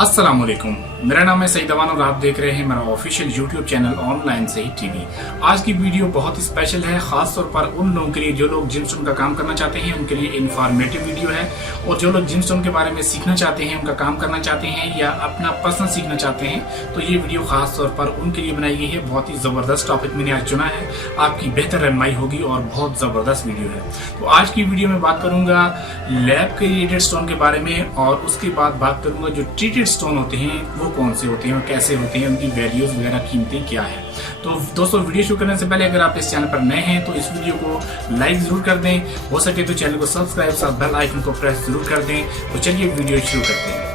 अस्सलामुअलैकुम, मेरा नाम है सईद अमान और आप देख रहे हैं मेरा ऑफिशियल यूट्यूब चैनल ऑनलाइन सही टीवी। आज की वीडियो बहुत ही स्पेशल है, खास तौर पर उन लोगों के लिए जो लोग जिम स्टोन का काम करना चाहते हैं, उनके लिए इन्फॉर्मेटिव वीडियो है। और जो लोग जिम स्टोन के बारे में सीखना चाहते हैं, उनका काम करना चाहते हैं या अपना पर्सनल सीखना चाहते हैं, तो ये वीडियो खास तौर पर उनके लिए बनाई गई है। बहुत ही जबरदस्त टॉपिक मैंने आज चुना है, आपकी बेहतर रहनुमाई होगी और बहुत जबरदस्त वीडियो है। तो आज की वीडियो में बात करूंगा लैब क्रिएटेड स्टोन के बारे में और उसके बाद बात करूंगा जो ट्रीटेड स्टोन होते हैं वो कौन से होते हैं और कैसे होते हैं, उनकी वैल्यूज वगैरह कीमतें क्या है। तो दोस्तों, वीडियो शुरू करने से पहले अगर आप इस चैनल पर नए हैं तो इस वीडियो को लाइक जरूर कर दें, हो सके तो चैनल को सब्सक्राइब साथ बेल आइकन को प्रेस जरूर कर दें। तो चलिए वीडियो शुरू करते हैं।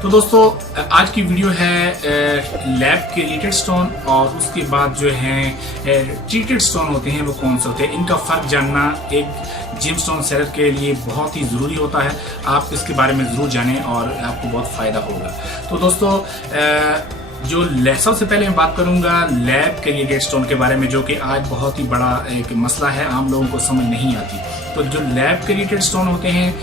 तो दोस्तों, आज की वीडियो है लैब क्रिएटेड स्टोन और उसके बाद जो है ट्रीटेड स्टोन होते हैं वो कौन से होते हैं, इनका फर्क जानना एक जिम स्टोन सेलर के लिए बहुत ही जरूरी होता है। आप इसके बारे में जरूर जानें और आपको बहुत फायदा होगा। तो दोस्तों, जो सबसे पहले मैं बात करूंगा लैब क्रिएटेड स्टोन के बारे में, जो कि आज बहुत ही बड़ा एक मसला है, आम लोगों को समझ नहीं आती। तो जो लैब क्रिएटेड स्टोन होते हैं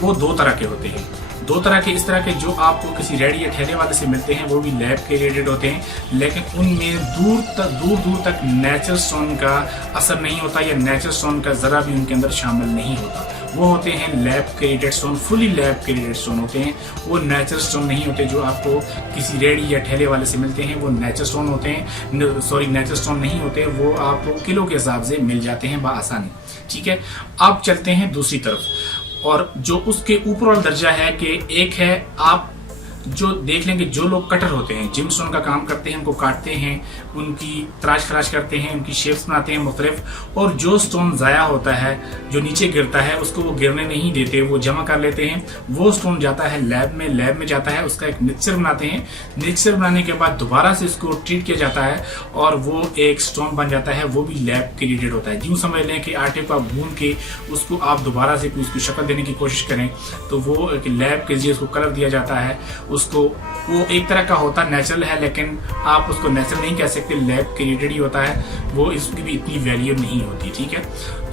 वो दो तरह के होते हैं। दो तरह के, इस तरह के जो आपको किसी रेडी या ठेले वाले से मिलते हैं वो भी लैब क्रिएटेड होते हैं, लेकिन उनमें दूर दूर तक नेचुरल स्टोन का असर नहीं होता या नेचुरल स्टोन का जरा भी उनके अंदर शामिल नहीं होता। वो होते हैं lab created stone, fully lab created stone होते हैं। वो नेचुरल स्टोन नहीं होते जो आपको किसी रेडी या ठेले वाले से मिलते हैं, वो नेचुरल स्टोन होते हैं। नेचुरल स्टोन नहीं होते, वो आपको किलो के हिसाब से मिल जाते हैं बआसानी। ठीक है, अब चलते हैं दूसरी तरफ। और जो उसके ऊपर वाला दर्जा है कि एक है, आप जो देख लेंगे जो लोग कटर होते हैं, जिम स्टोन का काम करते हैं, उनको काटते हैं, उनकी तराश खराश करते हैं, उनकी शेप्स बनाते हैं मुख्तलिफ, और जो स्टोन ज़ाया होता है, जो नीचे गिरता है, उसको वो गिरने नहीं देते, वो जमा कर लेते हैं। वो स्टोन जाता है लैब में जाता है, उसका एक मिक्सचर बनाते हैं। मिक्सचर बनाने के बाद दोबारा से इसको ट्रीट किया जाता है और वो एक स्टोन बन जाता है। वो भी लैब क्रिएटेड होता है। यूँ समझ लें कि आटे को आप गूंद के उसको आप दोबारा से उसकी शक्ल देने की कोशिश करें तो वो एक लैब के जरिए उसको कलर दिया जाता है। उसको वो एक तरह का होता नेचुरल है, लेकिन आप उसको नेचुरल नहीं कह सकते, लैब क्रिएटेड ही होता है। वो इसकी भी इतनी वैल्यू नहीं होती। ठीक है,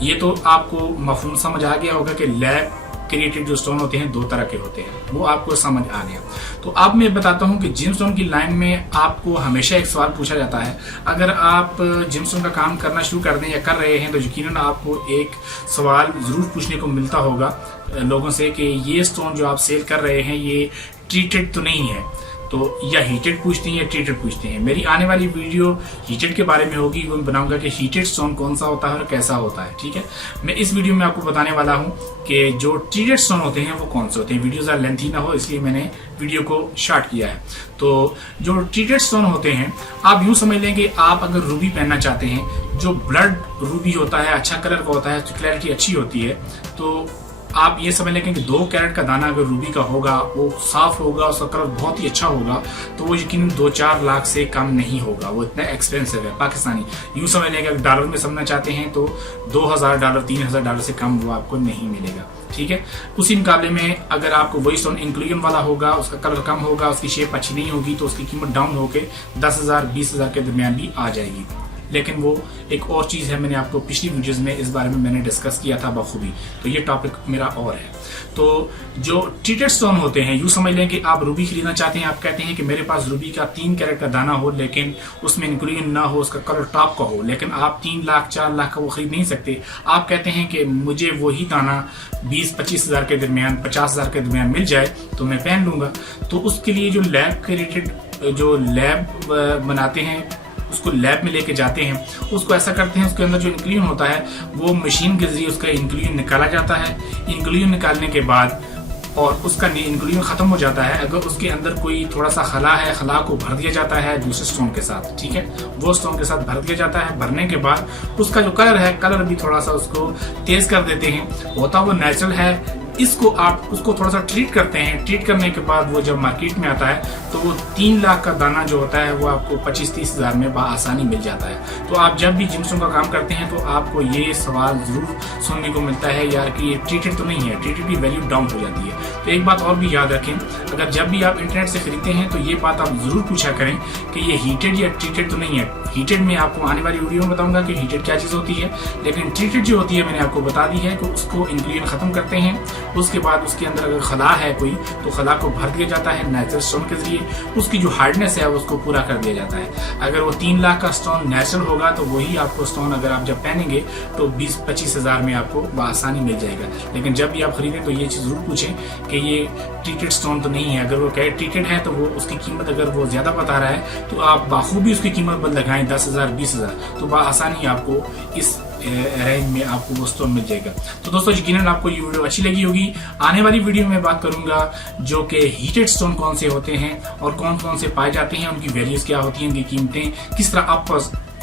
ये तो आपको मफहूम समझ आ गया होगा कि लैब क्रिएटेड जो स्टोन होते हैं दो तरह के होते हैं, वो आपको समझ आ गया। तो अब मैं बताता हूँ कि जिम स्टोन की लाइन में आपको हमेशा एक सवाल पूछा जाता है। अगर आप जिम स्टोन का काम करना शुरू कर दें या कर रहे हैं तो यकीनन आपको एक सवाल जरूर पूछने को मिलता होगा लोगों से कि ये स्टोन जो आप सेल कर रहे हैं ये ट्रीटेड तो नहीं है, तो या हीटेड पूछते हैं या ट्रीटेड पूछते हैं। मेरी आने वाली वीडियो हीटेड के बारे में होगी, वो मैं बनाऊंगा कि हीटेड स्टोन कौन सा होता है और कैसा होता है। ठीक है, मैं इस वीडियो में आपको बताने वाला हूं कि जो ट्रीटेड स्टोन होते हैं वो कौन से होते हैं। वीडियो ज़्यादा लेंथी ना हो इसलिए मैंने वीडियो को शॉर्ट किया है। तो जो ट्रीटेड स्टोन होते हैं, आप यूं समझ लें कि आप अगर रूबी पहनना चाहते हैं, जो ब्लड रूबी होता है, अच्छा कलर का होता है, उसकी क्लैरिटी अच्छी होती है, तो आप ये समझ लें कि 2 कैरेट का दाना अगर रूबी का होगा, वो साफ होगा, उसका कलर बहुत ही अच्छा होगा, तो वो यकीन 2-4 लाख से कम नहीं होगा। वो इतना एक्सपेंसिव है पाकिस्तानी। यूं समझ लें कि अगर डॉलर में समझना चाहते हैं तो $2000 $3000 से कम वो आपको नहीं मिलेगा। ठीक है, उसी मुकाबले में अगर आपको वही स्टोन इंक्लूजन वाला होगा, उसका कलर कम होगा, उसकी शेप अच्छी नहीं होगी, तो उसकी कीमत डाउन होकर 10,000 20,000 के दरमियान भी आ जाएगी। लेकिन वो एक और चीज़ है, मैंने आपको पिछली वीडियोस में इस बारे में मैंने डिस्कस किया था बखूबी, तो ये टॉपिक मेरा और है। तो जो ट्रीटेड स्टोन होते हैं, यूँ समझ लें कि आप रूबी खरीदना चाहते हैं, आप कहते हैं कि मेरे पास रूबी का 3 कैरेट का दाना हो, लेकिन उसमें इंक्लूजन ना हो, उसका कलर टॉप का हो, लेकिन आप 3 लाख 4 लाख का वो खरीद नहीं सकते। आप कहते हैं कि मुझे वही दाना 20-25 हज़ार के दरमियान, 50 हज़ार के दरमियान मिल जाए तो मैं पहन लूंगा। तो उसके लिए जो लैब क्रिएटेड जो लैब बनाते हैं, उसको लैब में लेके जाते हैं, उसको ऐसा करते हैं, उसके अंदर जो इंक्लूजन होता है वो मशीन के जरिए उसका इंक्लूजन निकाला जाता है। इंक्लूजन निकालने के बाद और उसका इंक्लूजन खत्म हो जाता है, अगर उसके अंदर कोई थोड़ा सा खला है, खला को भर दिया जाता है दूसरे स्टोन के साथ। ठीक है, वो स्टोन के साथ भर दिया जाता है। भरने के बाद उसका जो कलर है, कलर भी थोड़ा सा उसको तेज कर देते हैं, होता वो नेचुरल है। इसको आप उसको थोड़ा सा ट्रीट करते हैं। ट्रीट करने के बाद वो जब मार्केट में आता है तो वो 3 लाख का दाना जो होता है वो आपको 25-30 हज़ार में बआसानी मिल जाता है। तो आप जब भी जिम स्टोन का काम करते हैं तो आपको ये सवाल जरूर सुनने को मिलता है, यार कि ये ट्रीटेड तो नहीं है, ट्रीटेड की वैल्यू डाउन हो जाती है। तो एक बात और भी याद रखें, अगर जब भी आप इंटरनेट से खरीदते हैं तो ये बात आप जरूर पूछा करें कि ये हीटेड या ट्रीटेड तो नहीं है। हीटेड में आपको आने वाली वीडियो में बताऊंगा कि हीटेड क्या चीज़ होती है, लेकिन ट्रीटेड जो होती है मैंने आपको बता दी है कि उसको इंग्रेडिएंट खत्म करते हैं। उसके बाद उसके अंदर अगर खला है कोई तो खला को भर दिया जाता है नेचुरल स्टोन के जरिए, उसकी जो हार्डनेस है उसको पूरा कर दिया जाता है। अगर वो 3 लाख का स्टोन नेचुरल होगा तो वही आपको स्टोन अगर आप जब पहनेंगे तो 20-25 हज़ार में आपको बआसानी मिल जाएगा। लेकिन जब भी आप खरीदें तो ये चीज़ जरूर पूछें कि ये ट्रीटेड स्टोन तो नहीं है। अगर वो कहे ट्रीटेड है तो वो उसकी कीमत अगर वो ज्यादा बता रहा है तो आप बाखूबी उसकी कीमत बद लगाएं 10,000 20,000 तो बआसानी आपको इस रेंज में आपको वो स्टोन मिल जाएगा। तो दोस्तों यकीनन आपको ये वीडियो अच्छी लगी होगी। आने वाली वीडियो में बात करूंगा जो कि हीटेड स्टोन कौन से होते हैं और कौन कौन से पाए जाते हैं, उनकी वैल्यूज क्या होती हैं, उनकी कीमतें किस तरह अप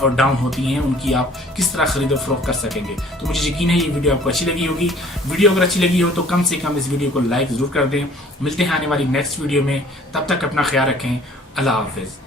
और डाउन होती हैं, उनकी आप किस तरह खरीदो फरोख्त कर सकेंगे। तो मुझे यकीन है ये वीडियो आपको अच्छी लगी होगी। वीडियो अगर अच्छी लगी हो तो कम से कम इस वीडियो को लाइक जरूर कर दें। मिलते हैं आने वाली नेक्स्ट वीडियो में, तब तक अपना ख्याल रखें। अल्लाह हाफिज।